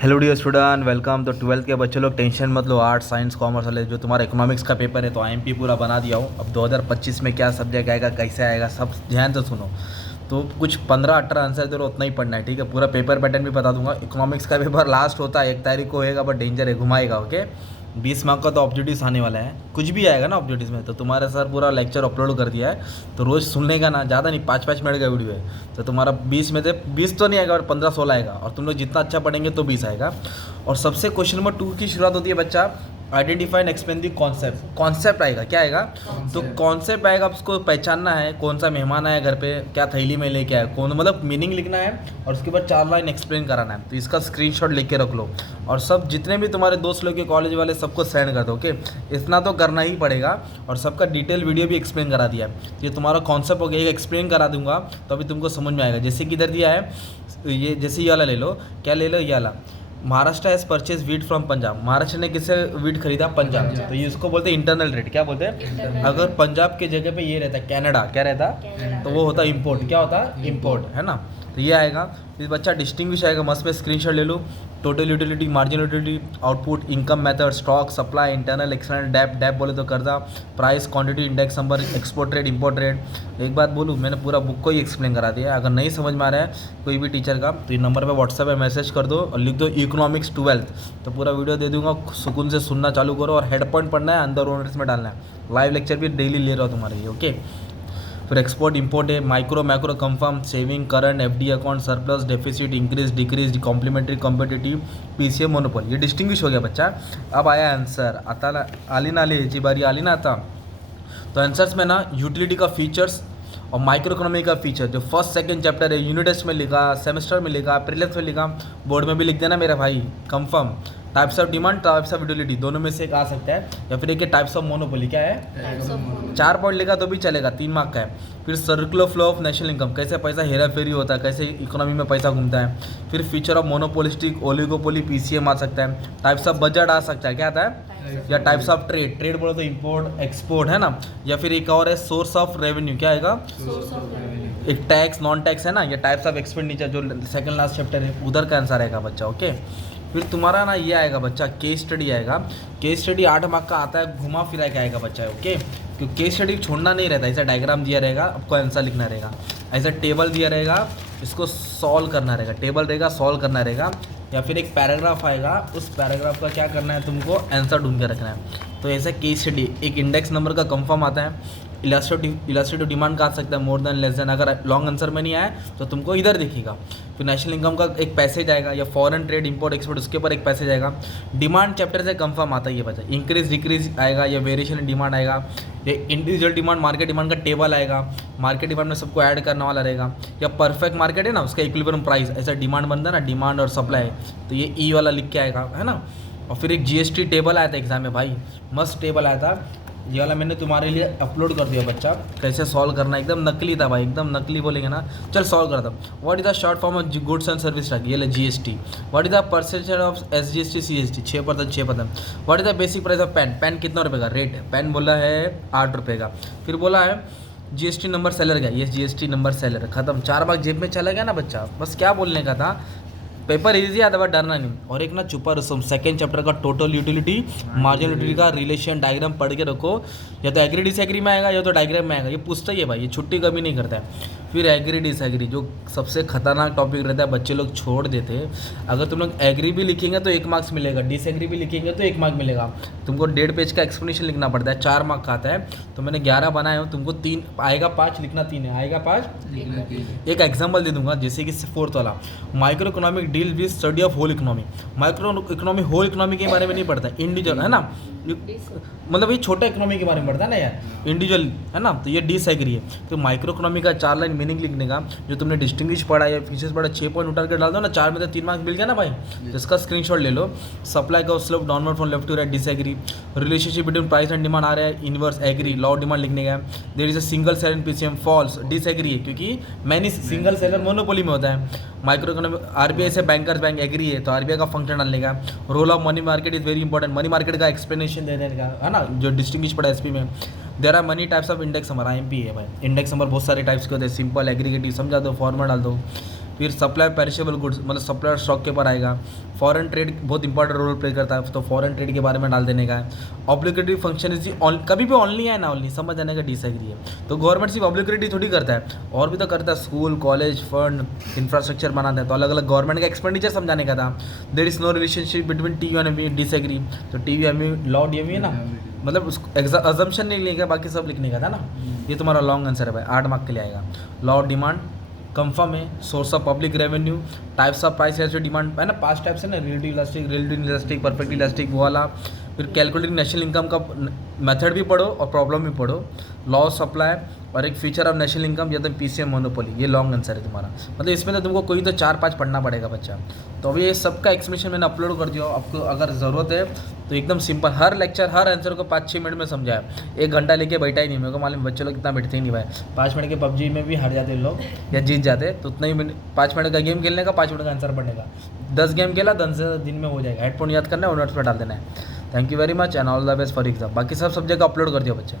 Hello dear student, welcome. तो twelfth के बच्चे लोग टेंशन मत लो। आर्ट्स साइंस कॉमर्स वाले जो तुम्हारा इकोनॉमिक्स का पेपर है तो आईएमपी पूरा बना दिया हूँ। अब 2025 में क्या सब्जेक्ट आएगा, कैसे आएगा, सब ध्यान से सुनो। तो कुछ 15-18 आंसर दे रहे उतना ही पढ़ना है, ठीक है। पूरा पेपर पैटर्न भी बता दूंगा। इकोनॉमिक्स का पेपर लास्ट होता है 1 तारीख को होएगा, बट डेंजर है, घुमाएगा। ओके, 20 मार्क का तो ऑब्जेक्टिव्स आने वाला है। कुछ भी आएगा ना ऑब्जेक्टिव्स में, तो तुम्हारा सर पूरा लेक्चर अपलोड कर दिया है, तो रोज़ सुनने का ना, ज़्यादा नहीं, 5-5 मिनट का वीडियो है। तो तुम्हारा 20 में से 20 तो नहीं आएगा और 15-16 आएगा, और तुम लोग जितना अच्छा पढ़ेंगे तो 20 आएगा। और सबसे क्वेश्चन नंबर 2 की शुरुआत होती है बच्चा, identify and explain the concept. Concept आएगा, क्या आएगा? तो कॉन्सेप्ट आएगा, उसको पहचानना है, कौन सा मेहमान आया घर पे, क्या थैली में लेके आया, कौन, मतलब मीनिंग लिखना है, और उसके बाद 4 लाइन एक्सप्लेन कराना है। तो इसका स्क्रीनशॉट लेके रख लो, और सब जितने भी तुम्हारे दोस्त लोग के कॉलेज वाले सबको सेंड कर दो। ओके, इतना तो करना ही पड़ेगा। और सबका डिटेल वीडियो भी एक्सप्लेन करा दिया है। ये तुम्हारा कॉन्सेप्ट हो गया, एक्सप्लेन करा दूंगा तो अभी तुमको समझ में आएगा। जैसे कि इधर दिया है, ये जैसे ये वाला ले लो, क्या ले लो, ये वाला, Maharashtra has purchase wheat from Punjab. Maharashtra ने किससे वीट खरीदा? पंजाब। तो ये इसको बोलते हैं इंटरनल रेट। क्या बोलते हैं? अगर पंजाब के जगह पे ये रहता है कनाडा, क्या रहता? तो वो होता इंपोर्ट। क्या होता? इंपोर्ट, है ना। तो ये आएगा। फिर बच्चा डिस्टिंग्विश आएगा, मस्त पे स्क्रीनशॉट ले लो। Total utility, marginal utility, output, income method, stock, supply, internal, external, debt, debt बोले तो कर्जा, price, quantity, index number, export rate, import rate. एक बात बोलूँ, मैंने पूरा बुक को ही एक्सप्लेन करा दिया। अगर नहीं समझ में आ रहा है कोई भी टीचर का, तो ये नंबर पे व्हाट्सएप पे मैसेज कर दो और लिख दो इकोनॉमिक्स 12th, तो पूरा वीडियो दे दूंगा। सुकून से सुनना चालू करो, और हेड पॉइंट पढ़ना है, अंदर नोट्स में डालना है। लाइव लेक्चर भी डेली ले रहा हूँ तुम्हारे लिए। ओके, फिर एक्सपोर्ट इंपोर्ट है, micro macro confirm, saving, current, FD account, surplus, deficit, increase, decrease, complementary, competitive, PCM, monopoly. ये डिस्टिंग्विश हो गया बच्चा। अब आया आंसर, आता आली ना, आली जी बारी, आली ना आता। तो आंसर्स में ना यूटिलिटी का फीचर्स और माइक्रो इकोनॉमी का फीचर जो फर्स्ट सेकंड चैप्टर है, यूनिट टेस्ट में लिखा, सेमेस्टर में लिखा, प्रीलिम्स में लिखा, बोर्ड में भी लिख देना मेरा भाई, confirm. Types of demand, types of utility, दोनों में से एक आ सकता है, या फिर एक टाइप्स ऑफ मोनोपोली। क्या है? 4 पॉइंट लिखा तो भी चलेगा, 3 मार्क का है। फिर circular flow of national income, कैसे पैसा हेरा फेरी होता है, कैसे इकोनॉमी में पैसा घूमता है। फिर feature of monopolistic, oligopoly, PCM आ सकता है। टाइप्स ऑफ बजट आ सकता है, क्या आता है? या टाइप्स ऑफ ट्रेड, ट्रेड बोलो तो इंपोर्ट एक्सपोर्ट, है ना। या फिर एक और है सोर्स ऑफ रेवेन्यू, क्या आएगा? एक टैक्स, नॉन टैक्स, है ना। या टाइप्स ऑफ एक्सपेंडिचर जो सेकंड लास्ट चैप्टर है, उधर का आंसर आएगा बच्चा। ओके, फिर तुम्हारा ना ये आएगा बच्चा, केस स्टडी आएगा। केस स्टडी 8 मार्क का आता है, घुमा फिरा के आएगा बच्चा। ओके, क्योंकि केस स्टडी छोड़ना नहीं रहता, ऐसा डायग्राम दिया रहेगा, आपको आंसर लिखना रहेगा। ऐसा टेबल दिया रहेगा, इसको सॉल्व करना रहेगा, टेबल रहेगा, सॉल्व करना रहेगा। या फिर एक पैराग्राफ आएगा, उस पैराग्राफ का क्या करना है, तुमको आंसर ढूंढ के रखना है। तो ऐसा केस स्टडी, एक इंडेक्स नंबर का कंफर्म आता है, इलास्ट्रेटिव डिमांड का आ सकता है, मोर देन लेस देन। अगर लॉन्ग आंसर में नहीं आया तो तुमको इधर दिखेगा। फिर नेशनल इनकम का एक पैसेज आएगा, या फॉरेन ट्रेड, इंपोर्ट एक्सपोर्ट, उसके ऊपर एक पैसेज आएगा। डिमांड चैप्टर से कंफर्म आता है ये बच्चा, इंक्रीज डिक्रीज आएगा, या वेरिएशन इन डिमांड आएगा। ये इंडिविजुअल डिमांड, मार्केट डिमांड का टेबल आएगा, मार्केट डिमांड में सबको ऐड करने वाला रहेगा। या परफेक्ट मार्केट है ना, उसका इक्विलिब्रियम प्राइस, ऐसा डिमांड बनता है ना, डिमांड और सप्लाई, तो ये ई वाला लिख के आएगा, है ना। और फिर एक जीएसटी टेबल आया था एग्जाम में भाई, मस्त टेबल आया था, ये वाला मैंने तुम्हारे लिए अपलोड कर दिया बच्चा, कैसे सॉल्व करना है। एकदम नकली था भाई, एकदम नकली बोलेंगे ना। चल सॉल्व कर दो। What is the short form of goods and service tax, ये ले GST. What is the percentage of SGST CGST, 6%, 6%। What is the basic price of pen, pen कितना रुपये का रेट है, पेन बोला है 8 रुपये का। फिर बोला है जीएसटी नंबर सेलर का, ये जीएसटी नंबर सेलर, खत्म। 4 मार्क जेब में चला गया ना बच्चा, बस क्या बोलने का था। पेपर इजी आता है, डरना नहीं। और एक ना छुपा रसम, सेकंड चैप्टर का टोटल यूटिलिटी, मार्जिनल यूटिलिटी का रिलेशन डायग्राम पढ़ के रखो। या तो एग्री डिसएग्री में आएगा, या तो डायग्राम में आएगा। ये पूछता ही है भाई, ये छुट्टी कभी नहीं करता है। फिर एग्री डिसएग्री, जो सबसे खतरनाक टॉपिक रहता है, बच्चे लोग छोड़ देते हैं। अगर तुम लोग एग्री भी लिखेंगे तो 1 मार्क्स मिलेगा, डिसएग्री भी लिखेंगे तो 1 मार्क मिलेगा। तुमको 1.5 पेज का एक्सप्लेनेशन लिखना पड़ता है, 4 मार्क का आता है। तो मैंने 11 बनाए हो, तुमको 3 आएगा, 5 लिखना, 3 है, आएगा 5। एक एग्जाम्पल दे दूंगा, जैसे कि 4th वाला, micro economic deal with study of whole economy. Micro economy whole economy के बारे में नहीं पढ़ता, इंडिविजुअल, है ना, मतलब ये छोटा इकोनॉमी के बारे में पढ़ता है ना यार, इंडिविजुअल, है ना। तो ये डिसएग्री है। तो माइक्रो इकोनॉमी का 4 लाइन मीनिंग लिखने का, जो तुमने डिस्टिंग्विश पढ़ा या फीचर्स पढ़ा, 6 पॉइंट उतार कर डाल दो ना, 4 में तो 3 मार्क्स मिल गया ना भाई। तो इसका स्क्रीनशॉट ले लो। सप्लाई का slope downward from left to right, disagree. Relationship between price and demand आ रहा है, इनवर्स, एग्री। लॉ डिमांड लिखने का, there is a single seller in PCM, false, disagree है, क्योंकि मैनी सिंगल सेलर मोनोपोली में होता है। माइक्रो इकोनॉमी, आरबीआई से बैंकर्स बैंक, एग्री है, तो आरबीआई का फंक्शन डालने का। Role of money market is very important, money market का एक्सप्लेनेशन देने का, है ना, जो डिस्टिंग्विश पड़ा एसपी में। There are many types of index number, IMP है भाई। इंडेक्स नंबर बहुत सारे टाइप्स के होते हैं, सिंपल, एग्रीगेटिव, समझा दो, फॉर्मूला डाल दो। फिर सप्लाई पेरिशेबल गुड्स मतलब सप्लाई स्टॉक के ऊपर आएगा। फॉरेन ट्रेड बहुत इंपॉर्टेंट रोल प्ले करता है, तो फॉरेन ट्रेड के बारे में डाल देने का है। ऑब्लिगेटरी फंक्शन इज कभी भी ऑनली है ना ओनली, समझ जाने का डिसएग्री है। तो गवर्नमेंट सिर्फ ऑब्लिगेटरी थोड़ी करता है, और भी तो करता है, स्कूल कॉलेज फंड इंफ्रास्ट्रक्चर बनाता है। तो अलग अलग गवर्नमेंट का एक्सपेंडिचर समझाने का था। There is no relationship between T and M disagree. तो T M law D M ना, मतलब उसको अजम्पशन नहीं लिखा, बाकी सब लिखने का था ना। ये तुम्हारा लॉन्ग आंसर है भाई, 8 मार्क के लिए आएगा। लॉ ऑफ डिमांड कंफर्म है। Source of public revenue, types of price as demand है ना, 5 टाइप्स है ना, रिलेटिव इलास्टिक परफेक्ट इलास्टिक वो वाला। फिर कैलकुलेटिंग नेशनल इनकम का मेथड भी पढ़ो और प्रॉब्लम भी पढ़ो। लॉ ऑफ सप्लाई और एक फीचर ऑफ नेशनल इनकम या तो पीसीएम मोनोपोली, ये लॉन्ग आंसर है तुम्हारा। मतलब इसमें तो तुमको कोई तो 4-5 पढ़ना पड़ेगा बच्चा। तो अभी ये सबका एक्सप्लेनेशन मैंने अपलोड कर दिया, आपको अगर ज़रूरत है तो एकदम सिंपल, हर लेक्चर हर आंसर को 5-6 मिनट में समझाया। 1 घंटा लेके बैठा ही नहीं, मेरे को मालूम बच्चे लोग इतना बैठते ही नहीं भाई। 5 मिनट के पबजी में भी हार जाते लोग या जीत जाते, तो उतना ही 5 मिनट का गेम खेलने का, 5 मिनट का आंसर पढ़ने का। 10 गेम खेला 10 दिन में हो जाएगा। हेडफोन याद करना है और नोट्स पर डाल देना है। Thank you very much and all the best for exam. बाकी सब सब्जेक्ट अपलोड कर दिया बच्चे।